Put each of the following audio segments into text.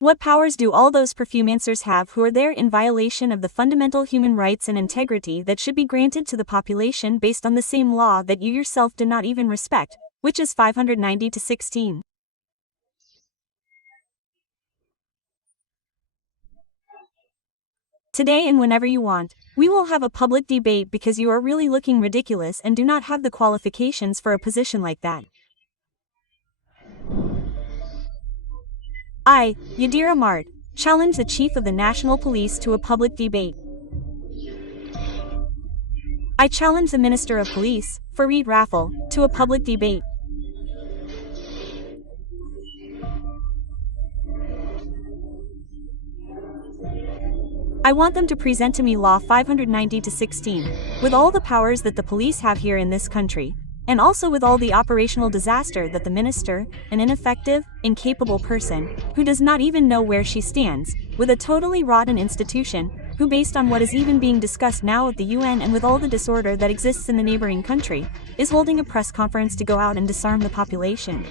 What powers do all those perfumancers have who are there in violation of the fundamental human rights and integrity that should be granted to the population based on the same law that you yourself do not even respect, which is 590-16? Today and whenever you want, we will have a public debate because you are really looking ridiculous and do not have the qualifications for a position like that. I, Yadira Marte, challenge the Chief of the National Police to a public debate. I challenge the Minister of Police, Faride Raful, to a public debate. I want them to present to me Law 590-16, with all the powers that the police have here in this country, and also with all the operational disaster that the minister, an ineffective, incapable person, who does not even know where she stands, with a totally rotten institution, who based on what is even being discussed now at the UN and with all the disorder that exists in the neighboring country, is holding a press conference to go out and disarm the population.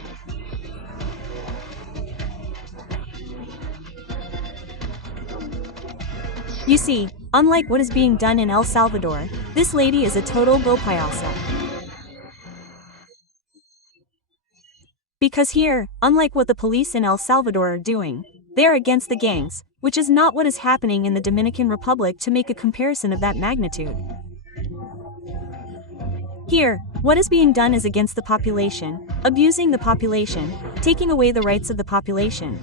You see, unlike what is being done in El Salvador, this lady is a total gopayasa. Because here, unlike what the police in El Salvador are doing, they are against the gangs, which is not what is happening in the Dominican Republic to make a comparison of that magnitude. Here, what is being done is against the population, abusing the population, taking away the rights of the population.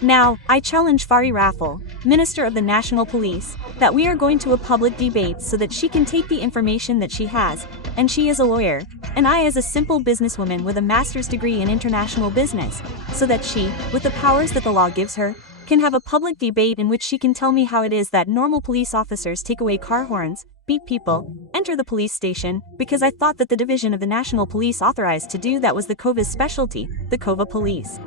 Now, I challenge Faride Raful, Minister of the National Police, that we are going to a public debate so that she can take the information that she has, and she is a lawyer, and I as a simple businesswoman with a master's degree in international business, so that she, with the powers that the law gives her, can have a public debate in which she can tell me how it is that normal police officers take away car horns, beat people, enter the police station, because I thought that the division of the National Police authorized to do that was the COVA's specialty, the COVA police.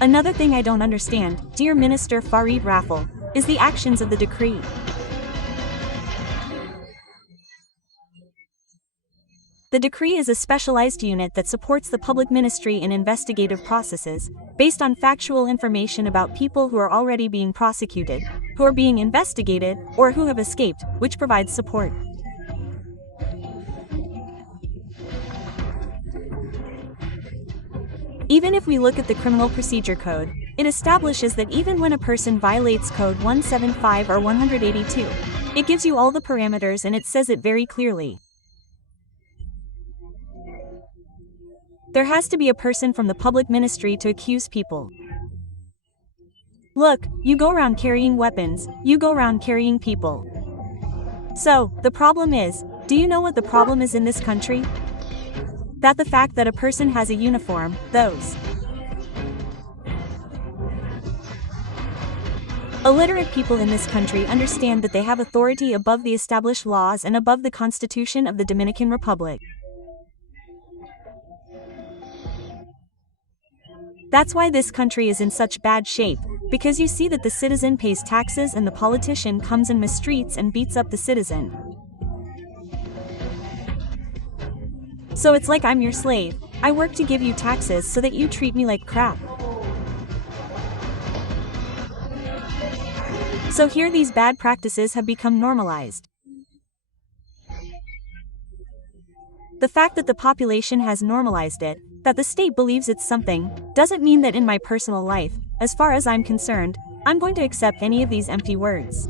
Another thing I don't understand, dear Minister Faride Raful, is the actions of the decree. The decree is a specialized unit that supports the public ministry in investigative processes, based on factual information about people who are already being prosecuted, who are being investigated, or who have escaped, which provides support. Even if we look at the Criminal Procedure Code, it establishes that even when a person violates Code 175 or 182, it gives you all the parameters and it says it very clearly. There has to be a person from the public ministry to accuse people. Look, you go around carrying weapons, you go around carrying people. So, the problem is, do you know what the problem is in this country? That the fact that a person has a uniform, those illiterate people in this country understand that they have authority above the established laws and above the Constitution of the Dominican Republic. That's why this country is in such bad shape, because you see that the citizen pays taxes and the politician comes in the streets and beats up the citizen. So it's like I'm your slave, I work to give you taxes so that you treat me like crap. So here these bad practices have become normalized. The fact that the population has normalized it, that the state believes it's something, doesn't mean that in my personal life, as far as I'm concerned, I'm going to accept any of these empty words.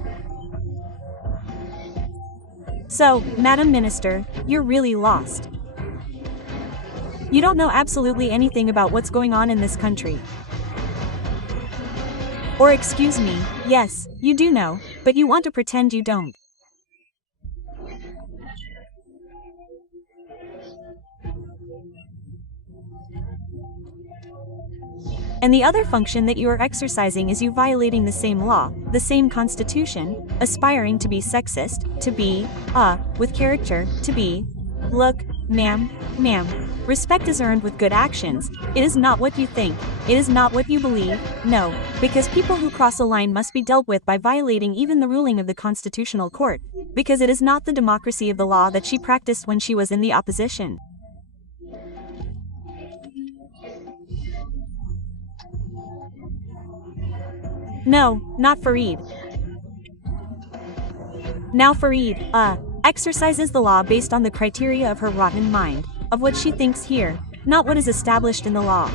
So, Madam Minister, you're really lost. You don't know absolutely anything about what's going on in this country. Or excuse me, yes, you do know, but you want to pretend you don't. And the other function that you are exercising is you violating the same law, the same constitution, aspiring to be sexist, to be, with character, to be, look, Ma'am, respect is earned with good actions. It is not what you think. It is not what you believe. No, because people who cross a line must be dealt with by violating even the ruling of the Constitutional Court, because it is not the democracy of the law that she practiced when she was in the opposition. No, not Faride. Now Faride, exercises the law based on the criteria of her rotten mind, of what she thinks here, not what is established in the law.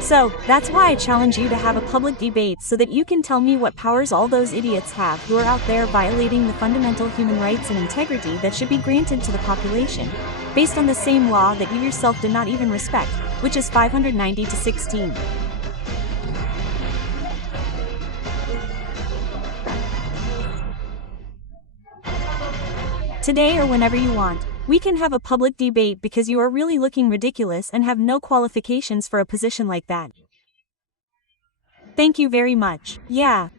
So, that's why I challenge you to have a public debate so that you can tell me what powers all those idiots have who are out there violating the fundamental human rights and integrity that should be granted to the population, based on the same law that you yourself did not even respect, which is 590-16. Today or whenever you want, we can have a public debate because you are really looking ridiculous and have no qualifications for a position like that. Thank you very much. Yeah.